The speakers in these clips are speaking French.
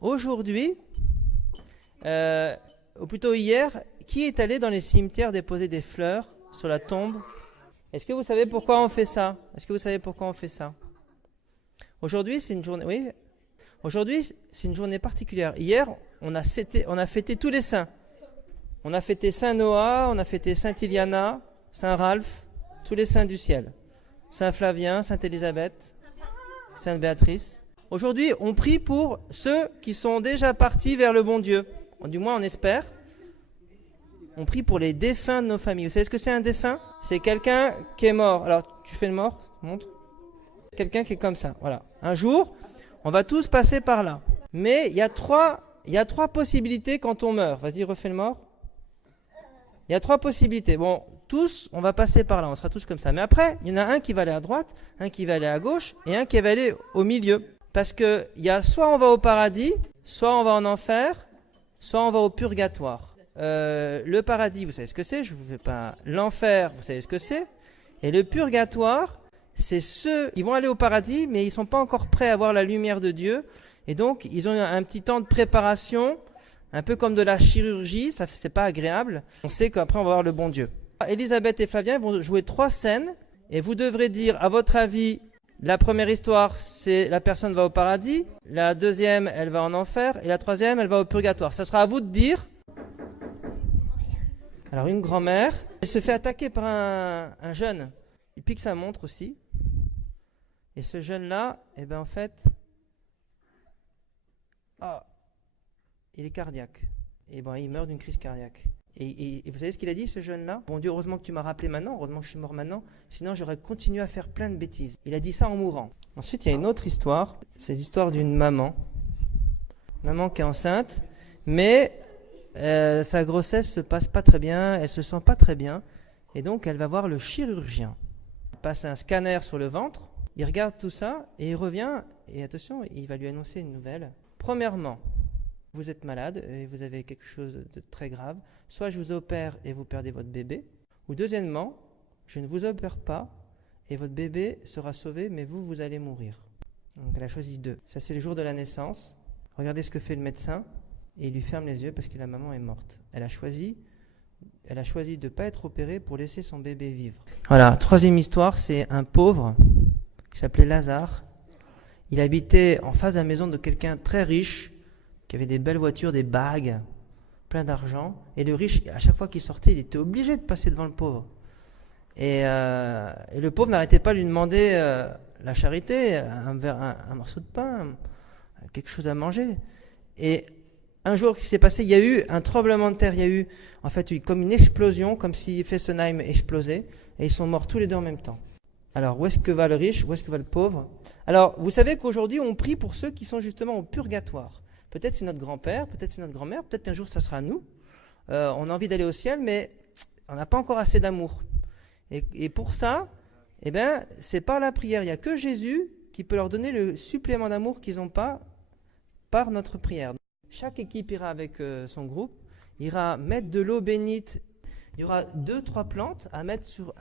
Aujourd'hui, ou plutôt hier, qui est allé dans les cimetières déposer des fleurs sur la tombe? Est-ce que vous savez pourquoi on fait ça? Est-ce que vous savez pourquoi on fait ça? Aujourd'hui, c'est une journée. Oui. Aujourd'hui, c'est une journée particulière. Hier, on a fêté tous les saints. On a fêté Saint Noah, on a fêté Sainte Iliana, Saint Ralph, tous les saints du ciel. Saint Flavien, Sainte Élisabeth, Sainte Béatrice. Aujourd'hui, on prie pour ceux qui sont déjà partis vers le bon Dieu. Du moins, on espère. On prie pour les défunts de nos familles. Vous savez ce que c'est un défunt? C'est quelqu'un qui est mort. Alors, tu fais le mort? Montre. Quelqu'un qui est comme ça. Voilà. Un jour, on va tous passer par là. Mais il y a trois possibilités quand on meurt. Vas-y, refais le mort. Il y a trois possibilités. Bon, tous, on va passer par là. On sera tous comme ça. Mais après, il y en a un qui va aller à droite, un qui va aller à gauche et un qui va aller au milieu. Parce que il y a soit on va au paradis, soit on va en enfer, soit on va au purgatoire. Le paradis, vous savez ce que c'est? Je vous fais pas. L'enfer, vous savez ce que c'est? Et le purgatoire, c'est ceux qui vont aller au paradis, mais ils sont pas encore prêts à voir la lumière de Dieu. Et donc, ils ont un petit temps de préparation, un peu comme de la chirurgie. Ça, c'est pas agréable. On sait qu'après, on va voir le bon Dieu. Élisabeth et Flavien vont jouer 3 scènes, et vous devrez dire, à votre avis, la première histoire, c'est la personne va au paradis. La deuxième, elle va en enfer. Et la troisième, elle va au purgatoire. Ça sera à vous de dire. Alors, une grand-mère, elle se fait attaquer par un jeune. Il pique sa montre aussi. Et ce jeune-là, eh ben en fait, il est cardiaque. Et ben, il meurt d'une crise cardiaque. Et vous savez ce qu'il a dit, ce jeune-là? Bon Dieu, heureusement que tu m'as rappelé maintenant, heureusement que je suis mort maintenant, sinon j'aurais continué à faire plein de bêtises. Il a dit ça en mourant. Ensuite, il y a une autre histoire, c'est l'histoire d'une maman qui est enceinte, mais sa grossesse se passe pas très bien, elle se sent pas très bien, et donc elle va voir le chirurgien. Il passe un scanner sur le ventre, il regarde tout ça, et il revient, et attention, il va lui annoncer une nouvelle. Premièrement, vous êtes malade et vous avez quelque chose de très grave, soit je vous opère et vous perdez votre bébé, ou deuxièmement, je ne vous opère pas et votre bébé sera sauvé, mais vous allez mourir. Donc elle a choisi 2. Ça, c'est le jour de la naissance. Regardez ce que fait le médecin et il lui ferme les yeux parce que la maman est morte. Elle a choisi de ne pas être opérée pour laisser son bébé vivre. Voilà, troisième histoire, c'est un pauvre qui s'appelait Lazare. Il habitait en face de la maison de quelqu'un de très riche, qui avait des belles voitures, des bagues, plein d'argent. Et le riche, à chaque fois qu'il sortait, il était obligé de passer devant le pauvre. Et le pauvre n'arrêtait pas de lui demander la charité, un morceau de pain, quelque chose à manger. Et un jour, ce qui s'est passé, il y a eu un tremblement de terre. Il y a eu, en fait, comme une explosion, comme si Fessenheim explosait. Et ils sont morts tous les deux en même temps. Alors, où est-ce que va le riche? Où est-ce que va le pauvre? Alors, vous savez qu'aujourd'hui, on prie pour ceux qui sont justement au purgatoire. Peut-être c'est notre grand-père, peut-être c'est notre grand-mère, peut-être un jour ça sera nous. On a envie d'aller au ciel, mais on n'a pas encore assez d'amour. Et pour ça, eh ben, c'est par la prière. Il n'y a que Jésus qui peut leur donner le supplément d'amour qu'ils n'ont pas par notre prière. Chaque équipe ira avec son groupe, ira mettre de l'eau bénite. Il y aura 2-3 plantes à mettre sur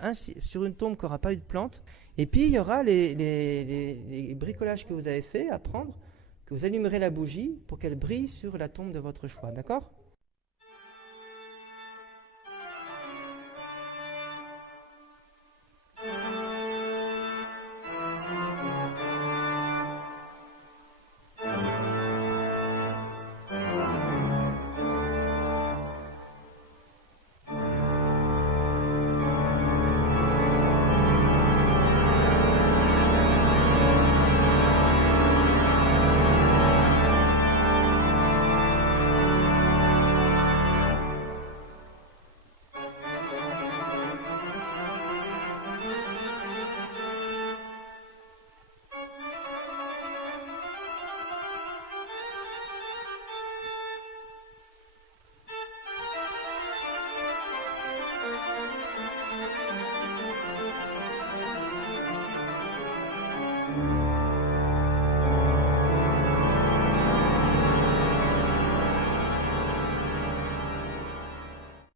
une tombe qui n'aura pas eu de plantes. Et puis, il y aura les bricolages que vous avez faits à prendre, que vous allumerez la bougie pour qu'elle brille sur la tombe de votre choix. D'accord ?